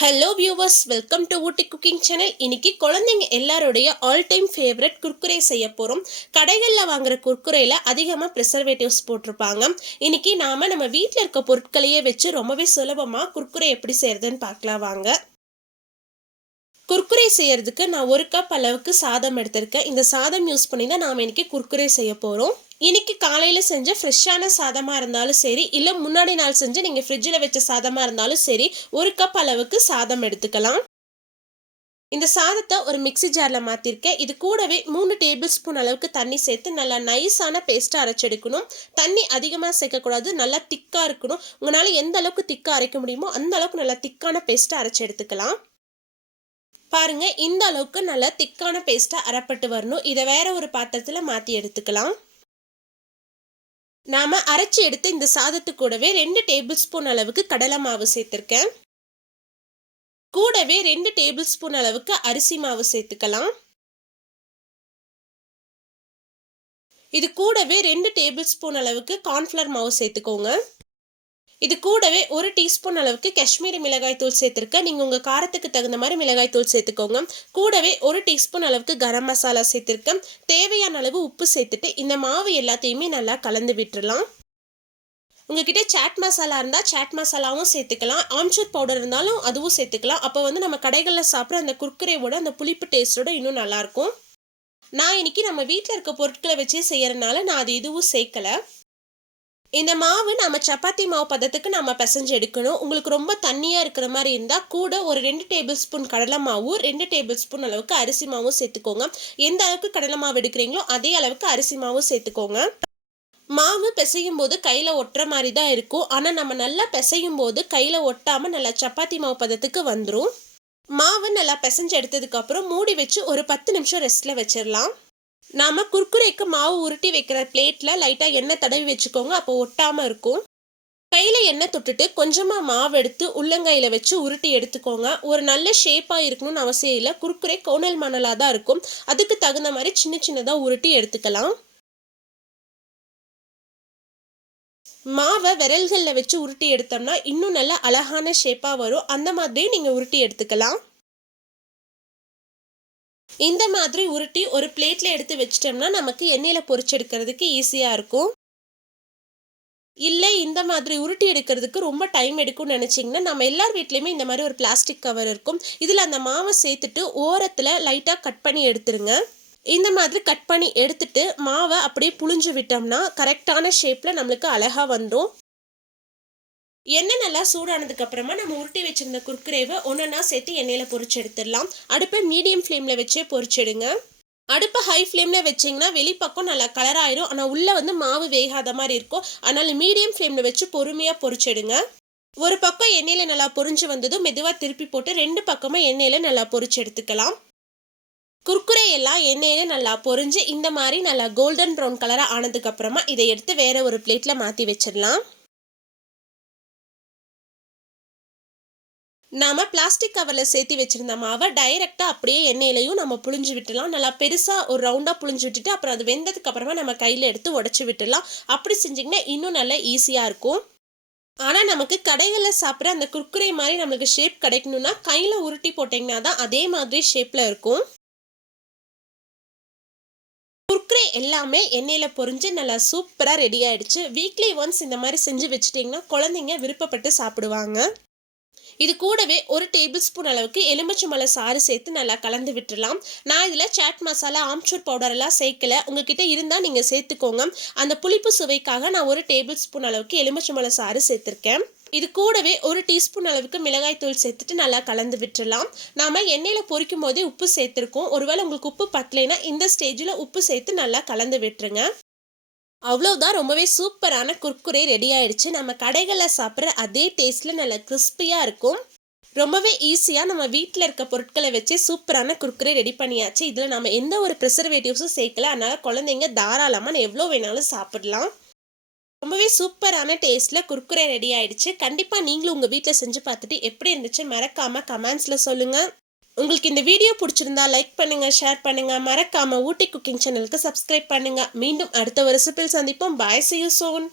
Hello viewers, welcome to Ooty cooking channel. இன்னைக்கு குழந்தைங்க எல்லாருடைய ஆல் டைம் ஃபேவரட் குர்குரே செய்ய போகிறோம். கடைகளில் வாங்குற குர்குரேயில் அதிகமாக ப்ரிசர்வேட்டிவ்ஸ் போட்டிருப்பாங்க. இன்னைக்கு நம்ம வீட்டில் இருக்க பொருட்களையே வச்சு ரொம்பவே சுலபமாக குர்குரே எப்படி செய்யறதுன்னு பார்க்கலாம் வாங்க. குர்குரே செய்யறதுக்கு நான் 1 கப் அளவுக்கு சாதம் எடுத்திருக்கேன். இந்த சாதம் யூஸ் பண்ணி தான் நாம் இன்னைக்கு குர்குரே செய்ய போகிறோம். இன்னைக்கு காலையில் செஞ்ச ஃப்ரெஷ்ஷான சாதமாக இருந்தாலும் சரி, இல்லை முன்னாடி நாள் செஞ்சு நீங்கள் ஃப்ரிட்ஜில் வச்ச சாதமாக இருந்தாலும் சரி, 1 கப் அளவுக்கு சாதம் எடுத்துக்கலாம். இந்த சாதத்தை ஒரு மிக்ஸி ஜாரில் மாற்றிருக்கேன். இது கூடவே 3 டேபிள் ஸ்பூன் அளவுக்கு தண்ணி சேர்த்து நல்லா நைஸான பேஸ்ட்டாக அரைச்செடுக்கணும். தண்ணி அதிகமாக சேர்க்கக்கூடாது, நல்லா திக்காக இருக்கணும். உங்களால் எந்த அளவுக்கு திக்காக அரைக்க முடியுமோ அந்த அளவுக்கு நல்லா திக்கான பேஸ்ட்டை அரைச்சி எடுத்துக்கலாம். பாருங்க, இந்த அளவுக்கு நல்லா திக்கான பேஸ்ட்டாக அரைப்பட்டு வரணும். இதை வேற ஒரு பாத்திரத்தில் மாற்றி எடுத்துக்கலாம். நாம அரைச்சி எடுத்து இந்த சாதத்து கூடவே 2 டேபிள் ஸ்பூன் அளவுக்கு கடலை மாவு சேர்த்திருக்கேன். கூடவே 2 டேபிள் ஸ்பூன் அளவுக்கு அரிசி மாவு சேர்த்துக்கலாம். இது கூடவே 2 டேபிள் ஸ்பூன் அளவுக்கு கார்ன்ஃப்ளவர் மாவு சேர்த்துக்கோங்க. இது கூடவே 1 டீஸ்பூன் அளவுக்கு காஷ்மீரி மிளகாய் தூள் சேர்த்துருக்கேன். நீங்கள் உங்கள் காரத்துக்கு தகுந்த மாதிரி மிளகாய் தூள் சேர்த்துக்கோங்க. கூடவே 1 டீஸ்பூன் அளவுக்கு கரம் மசாலா சேர்த்துருக்கேன். தேவையான அளவு உப்பு சேர்த்துட்டு இந்த மாவு எல்லாத்தையுமே நல்லா கலந்து விட்டுறலாம். உங்ககிட்ட சாட் மசாலா இருந்தால் சாட் மசாலாவும் சேர்த்துக்கலாம். ஆம்ச்சூர் பவுடர் இருந்தாலும் அதுவும் சேர்த்துக்கலாம். அப்போ நம்ம கடைகளில் சாப்பிட்ற அந்த குர்குரேவோட அந்த புளிப்பு டேஸ்ட்டோட இன்னும் நல்லாயிருக்கும். நான் இன்னைக்கு நம்ம வீட்டில் இருக்க பொருட்களை வச்சே செய்யறதுனால நான் அது எதுவும் சேர்க்கலை. இந்த மாவு நம்ம சப்பாத்தி மாவு பதத்துக்கு நம்ம பிசைஞ்சு எடுக்கணும். உங்களுக்கு ரொம்ப தண்ணியாக இருக்கிற மாதிரி இருந்தால் கூட ஒரு 2 டேபிள் ஸ்பூன் கடலை மாவு, 2 டேபிள் ஸ்பூன் அளவுக்கு அரிசி மாவும் சேர்த்துக்கோங்க. எந்த அளவுக்கு கடலை மாவு எடுக்கிறீங்களோ அதே அளவுக்கு அரிசி மாவும் சேர்த்துக்கோங்க. மாவு பிசையும் போது கையில் ஒட்டுற மாதிரி தான் இருக்கும். ஆனால் நம்ம நல்லா பிசையும் போது கையில் ஒட்டாமல் நல்லா சப்பாத்தி மாவு பதத்துக்கு வந்துடும். மாவு நல்லா பிசைஞ்சு எடுத்ததுக்கப்புறம் மூடி வச்சு ஒரு 10 நிமிஷம் ரெஸ்ட்டில் வச்சிடலாம். நாம் குர்குரேக்கு மாவு உருட்டி வைக்கிற பிளேட்டில் லைட்டாக எண்ணெய் தடவி வச்சுக்கோங்க. அப்போ ஒட்டாமல் இருக்கும். கையில் எண்ணெய் தொட்டுட்டு கொஞ்சமாக மாவு எடுத்து உள்ளங்கையில் வச்சு உருட்டி எடுத்துக்கோங்க. ஒரு நல்ல ஷேப்பாக இருக்கணும்னு அவசியம் இல்லை. குர்குரே கோணல் மணலாக தான் இருக்கும். அதுக்கு தகுந்த மாதிரி சின்ன சின்னதாக உருட்டி எடுத்துக்கலாம். மாவை விரல்களில் வச்சு உருட்டி எடுத்தோம்னா இன்னும் நல்ல அழகான ஷேப்பாக வரும். அந்த மாதிரியே நீங்கள் உருட்டி எடுத்துக்கலாம். இந்த மாதிரி உருட்டி ஒரு பிளேட்ல எடுத்து வச்சிட்டோம்னா நமக்கு எண்ணெயில் பொரிச்சு எடுக்கிறதுக்கு ஈஸியாக இருக்கும். இல்லை, இந்த மாதிரி உருட்டி எடுக்கிறதுக்கு ரொம்ப டைம் எடுக்கும்னு நினச்சிங்கன்னா நம்ம எல்லார் வீட்லேயுமே இந்த மாதிரி ஒரு பிளாஸ்டிக் கவர் இருக்கும். இதில் அந்த மாவை சேர்த்துட்டு ஓரத்தில் லைட்டாக கட் பண்ணி எடுத்துருங்க. இந்த மாதிரி கட் பண்ணி எடுத்துட்டு மாவை அப்படியே புழிஞ்சு விட்டோம்னா கரெக்டான ஷேப்பில் நம்மளுக்கு அழகாக வந்துடும். எண்ணெய் நல்லா சூடானதுக்கு அப்புறமா நம்ம உருட்டி வச்சிருந்த குர்குரேவை ஒன்றா சேர்த்து எண்ணெயில் பொரிச்சு எடுத்துடலாம். அடுப்பை மீடியம் ஃப்ளேமில் வச்சே பொரிச்சிடுங்க. அடுப்பை ஹை ஃப்ளேமில் வச்சிங்கன்னா வெளிப்பக்கம் நல்லா கலர் ஆயிரும். ஆனால் உள்ளே மாவு வேகாத மாதிரி இருக்கும். அதனால் மீடியம் ஃப்ளேமில் வச்சு பொறுமையாக பொரிச்சிடுங்க. ஒரு பக்கம் எண்ணெயில் நல்லா பொரிஞ்சு வந்ததும் மெதுவாக திருப்பி போட்டு 2 பக்கமும் எண்ணெயில் நல்லா பொரிச்சு எடுத்துக்கலாம். குர்குரே எல்லாம் எண்ணெயில் நல்லா பொரிஞ்சு இந்த மாதிரி நல்லா கோல்டன் ப்ரௌன் கலராக ஆனதுக்கப்புறமா இதை எடுத்து வேற ஒரு பிளேட்டில் மாற்றி வச்சிடலாம். நாம் பிளாஸ்டிக் கவரில் சேர்த்து வச்சுருந்த மாவை டைரெக்டாக அப்படியே எண்ணெயிலையும் நம்ம புழிஞ்சு விட்டுலாம். நல்லா பெருசாக ஒரு ரவுண்டாக புழிஞ்சு விட்டுட்டு அப்புறம் அது வெந்ததுக்கு அப்புறமா நம்ம கையில் எடுத்து உடச்சி விட்டுடலாம். அப்படி செஞ்சிங்கன்னா இன்னும் நல்லா ஈஸியாக இருக்கும். ஆனால் நமக்கு கடைகளில் சாப்பிட்ற அந்த குர்குரே மாதிரி நம்மளுக்கு ஷேப் கிடைக்கணும்னா கையில் உருட்டி போட்டிங்கன்னா தான் அதே மாதிரி ஷேப்பில் இருக்கும். குர்குரே எல்லாமே எண்ணெயில் பொரிஞ்சு நல்லா சூப்பராக ரெடி ஆகிடுச்சு. வீக்லி ஒன்ஸ் இந்த மாதிரி செஞ்சு வச்சுட்டிங்கன்னா குழந்தைங்க விருப்பப்பட்டு சாப்பிடுவாங்க. இது கூடவே 1 டேபிள் ஸ்பூன் அளவுக்கு எலுமிச்சம்பழம் சாறு சேர்த்து நல்லா கலந்து விட்டுடலாம். நான் இதில் சாட் மசாலா, ஆம்ச்சூர் பவுடர் எல்லாம் சேர்க்கல. உங்ககிட்ட இருந்தால் நீங்கள் சேர்த்துக்கோங்க. அந்த புளிப்பு சுவைக்காக நான் 1 டேபிள் ஸ்பூன் அளவுக்கு எலுமிச்சம்பழம் சாறு சேர்த்துருக்கேன். இது கூடவே 1 டீஸ்பூன் அளவுக்கு மிளகாய் தூள் சேர்த்துட்டு நல்லா கலந்து விட்டுடலாம். நாம் எண்ணெயில் பொரிக்கும் போதே உப்பு சேர்த்துருக்கோம். ஒருவேளை உங்களுக்கு உப்பு பத்தலைன்னா இந்த ஸ்டேஜில் உப்பு சேர்த்து நல்லா கலந்து விட்டுருங்க. அவ்வளோதான், ரொம்பவே சூப்பரான குர்குரே ரெடி ஆயிடுச்சு. நம்ம கடைகளில் சாப்பிட்ற அதே டேஸ்ட்டில் நல்லா கிறிஸ்பியாக இருக்கும். ரொம்பவே ஈஸியாக நம்ம வீட்டில் இருக்க பொருட்களை வச்சு சூப்பரான குர்குரே ரெடி பண்ணியாச்சு. இதில் நம்ம எந்த ஒரு ப்ரிசர்வேட்டிவ்ஸும் சேர்க்கல. அதனால் குழந்தைங்க தாராளமாக எவ்வளோ வேணாலும் சாப்பிடலாம். ரொம்பவே சூப்பரான டேஸ்ட்டில் குர்குரே ரெடி ஆயிடுச்சு. கண்டிப்பாக நீங்களும் உங்கள் வீட்டில் செஞ்சு பார்த்துட்டு எப்படி இருந்துச்சு மறக்காமல் கமெண்ட்ஸில் சொல்லுங்கள். உங்களுக்கு இந்த வீடியோ பிடிச்சிருந்தா லைக் பண்ணுங்க, ஷேர் பண்ணுங்க. மறக்காம ஊட்டி குக்கிங் சேனலுக்கு சப்ஸ்கிரைப் பண்ணுங்க. மீண்டும் அடுத்த ஒரு ரெசிபியில் சந்திப்போம். பாய், see you soon.